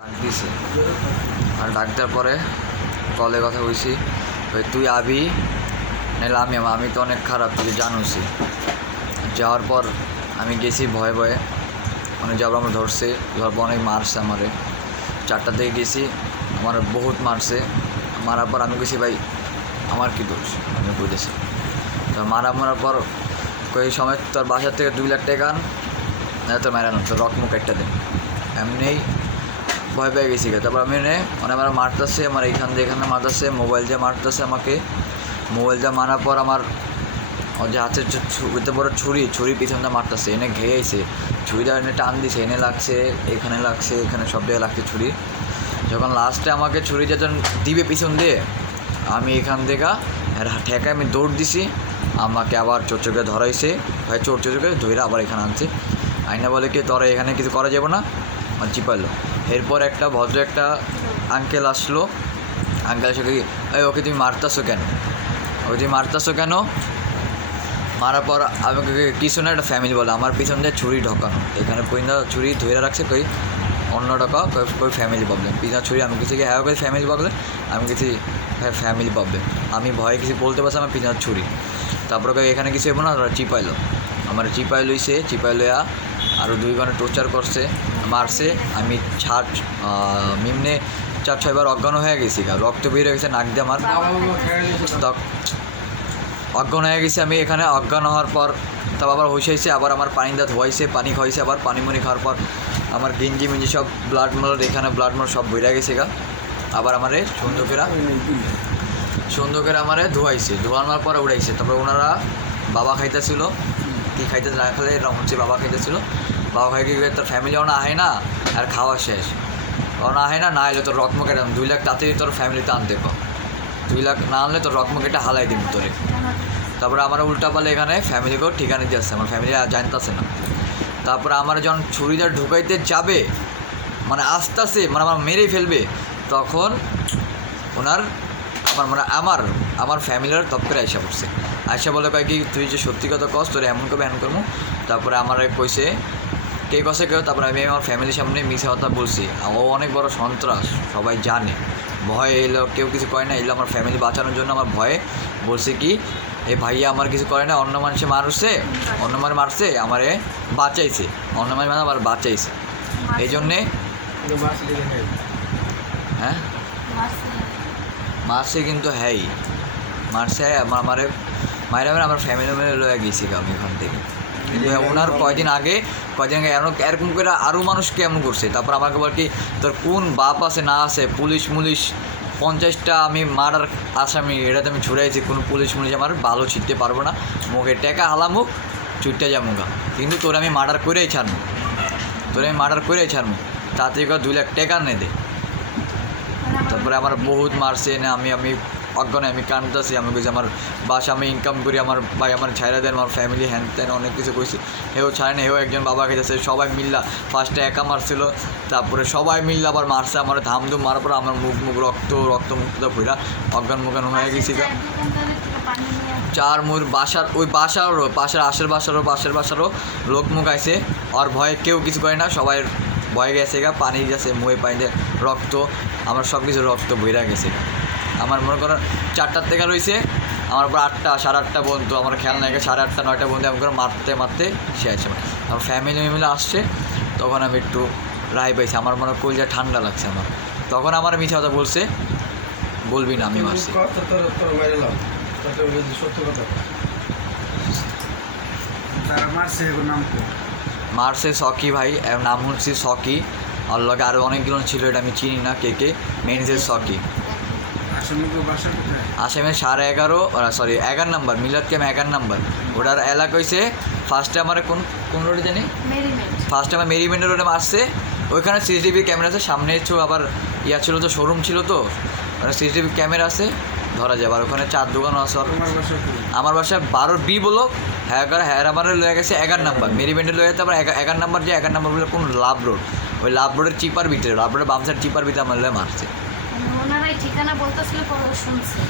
ডাক দিছে আর ডাক দেওয়ার পরে কলে কথা বলছি তুই আবি নাহলে আমি তো অনেক খারাপ তুই জানোসই। যাওয়ার পর আমি গেছি ভয়ে ভয়ে, মানে যাওয়ার আমার ধরছে, ধরার পর অনেক মারছে আমারে। 4টার দিকে গেছি, আমার বহুত মারছে। মারার পর আমি গেছি ভাই আমার কী দোষ, আমি বুঝেছি। তো মারার পর কই সময় তোর বাসার থেকে 2 লাখ টাকা আন, তোর মেরানো তোর রকমুখ একটা দিন, এমনিই ভয় পেয়ে গেছি। তারপর আমি মানে আমার মারতেছে, আমার এইখান দিয়ে এখানে মারতেছে, মোবাইল দিয়ে মারতেছে আমাকে। মোবাইল দিয়ে মারার পর আমার যে হাতের ছুরিতে বড় ছুরি পিছনটা মারতেছে, এনে ঘেয়েছে ছুরিটা, এনে টান দিছে, এনে লাগছে, এখানে লাগছে, এখানে সব জায়গায় লাগছে ছুরি। যখন লাস্টে আমাকে ছুরি যখন দিবে পিছন দিয়ে, আমি এখান থেকে ঠেকায় আমি দৌড় দিছি। আমাকে আবার চোখে ধরাইছে, ভাই চোখে ধরে আবার এখানে আনছে। আইনা বলে কি তোরা এখানে কিছু করা যাবে না, আর চিপাইলো। এরপর একটা ভদ্র একটা আঙ্কেল আসলো। আঙ্কেল এসে কি ওকে তুমি মারতেছো কেন, ওকে তুমি মারতেছো কেন? মারার পর আমাকে কিছু না একটা ফ্যামিলি বলে, আমার পিছন দিয়ে ছুরি ঢোকানো, এখানে পর্যন্ত ছুরি ধরে রাখছে, কই অন্য টাকা কই ফ্যামিলি প্রবলেম, পিছনে ছুরি। আমি কিছু কি হ্যাঁ কই ফ্যামিলি প্রবলেম, আমি কিছু হ্যাঁ ফ্যামিলি প্রবলেম। আমি ভয়ে কিছু বলতে পারছি, আমার পিছনের ছুরি। তারপরে এখানে কিছু হবো না, ওরা চিপাইলো, আমার চিপাই লইছে, চিপাই লইয়া আরও 2 ঘন্টা টর্চার করছে, মারছে। আমি মিমনে 4-6 বার অজ্ঞান হয়ে গেছি, রক্ত বের হয়ে গেছে নাক দিয়ে আমার, অজ্ঞান হয়ে গেছি আমি এখানে। অজ্ঞান হওয়ার পর তারপর আবার হইসাইছে, আবার আমার পানি দা ধোয়াইছে, পানি খাওয়াইছে, আবার পানি মুনি খাওয়ার পর আমার গেঞ্জি মিঞ্জি সব ব্লাড মলার, এখানে ব্লাড মল সব বইরা গেছে গা। আবার আমারে সুন্দর আমারে ধোয়াইছে, ধোয়ানোর পরে উড়াইছে। তারপরে ওনারা বাবা খাইতেছিল, কি খাইতে রাখলে এরকম হচ্ছে, বাবা খাইতেছিল। বাবা খাই গিয়ে তোর ফ্যামিলি অনা আহে না, আর খাওয়া শেষ অনা আহে না, না এলে তোর রকম কেটে 2 লাখ তাড়াতাড়ি তোর ফ্যামিলিতে আনতে কো, 2 লাখ না আনলে তোর রকম কেটে হালাই দিন তোরে। তারপরে আমার উল্টা পালে এখানে ফ্যামিলিকেও ঠিকানা দিয়ে আসছে, আমার ফ্যামিলি জানতেছে না। তারপরে আমার যখন ছুরিটা ঢুকাইতে যাবে, মানে আসতেছে, মানে আমার মেরেই ফেলবে, তখন ওনার আমার ফ্যামিলির তপ করে আইসা পড়ছে। আইসা বলে কয় কি তুই যে সত্যি কথা কস, তোর এমন করবো এমন করবো। তারপরে আমার কইছে কে কষে কেউ। তারপরে আমি আমার ফ্যামিলির সামনে মিশে কথা বলছি, ও অনেক বড় সন্ত্রাস, সবাই জানে। ভয়ে এলো, কেউ কিছু করে না, এলো আমার ফ্যামিলি বাঁচানোর জন্য। আমার ভয়ে বলছে কি এই ভাইয়া আমার কিছু করে না, অন্য মানুষে মারছে, আমারে বাঁচাইছে, অন্য মানুষ আবার বাঁচাইছে। এই জন্যে হ্যাঁ মারছে, কিন্তু হ্যাঁ মারছে আমার মায়ের আমার ফ্যামিলি লয়ে গেছি আমি এখান থেকে। কিন্তু ওনার কয়দিন আগে এরকম করে আরও মানুষকে এমন করছে। তারপর আমাকে বল কি তোর কোন বাপ আছে না আছে, পুলিশ 50টা আমি মারার আসামি, এটাতে আমি ছুড়াইছি, কোনো পুলিশ আমার ভালো ছিটতে পারবো না, মুখে টেকা হালামুখ ছুটতে যাবো গা, কিন্তু তোর আমি মার্ডার করেই ছাড়বো, তাড়াতাড়ি করে 2 লাখ টাকা নে দে। তারপরে আমার বহুত মারছে না, আমি অজ্ঞানে আমি কানতেছি, আমি কইছি আমার বাসা আমি ইনকাম করি, আমার ভাই আমার ছাইরা দেন, আমার ফ্যামিলি হ্যান ত্যান অনেক কিছু কইছি। হেও ছাড়ে না, হেও একজন বাবা খেতেছে, সবাই মিল্লা ফার্স্টে একা মারছিল, তারপরে সবাই মিল্লা আবার মারছে আমার, ধামধুম মারার পর আমার মুখ রক্ত মুক্ত ভইরা অজ্ঞান হয়ে গেছি। 4 মুর বাসার ওই পাশের বাসারও লোক মুখ আইছে, আর ভয়ে কেউ কিছু করে না, সবাই ভয়ে গেছে গা, পানি গেছে মুয়ে পানিতে রক্ত, আমার সব কিছু রক্ত বইরা গেছে। আমার মনে করেন 4টার থেকে রয়েছে, আমার পর 8টা 8:30 পর্যন্ত আমার খেয়াল নাই, 8:30 9টা পর্যন্ত আমি করে মারতে শেষ। আমার ফ্যামিলি আসছে, তখন আমি একটু রায় পাইছি, আমার মনে কলজা ঠান্ডা লাগছে আমার। তখন আমার মিথ্যা কথা বলছে, বলবি না আমি মারছি। মারছে সকি ভাই, নাম হচ্ছে সকি, আর লগে আরও অনেকগুলো ছিল, এটা আমি চিনি না কে মেন হচ্ছে সকি। আসামের 11 নম্বর মিলাদ ক্যাম্প 11 নম্বর, ওটার এলাকা হয়েছে। ফার্স্টে আমার কোন রোডে জানি, ফার্স্টে আমার মেরিমেন্টের রোডে মারছে, ওইখানে সিসিটিভি ক্যামেরা আছে, সামনে আবার ছিল তো, শোরুম ছিল তো, মানে সিসিটিভি ক্যামেরা আছে, ধরা যাবে। আর ওখানে 4 দোকান আছে। আমার বাসা 12B বলো, হ্যাঁ আমার লয়ে গেছে 11 নম্বর মেরিমেন্টে লয়ে যেতে, আবার 11 নম্বর যে 11 নম্বর বলে কোন লাভ রোড, ওই লাভ রোডের চিপার ভিতরে, লাভ রোডের বাম সাইড চিপার ভিতরে আমার লয়ে মারছে। ওনারাই ঠিকানা বলতেছিল, পরে শুনছে।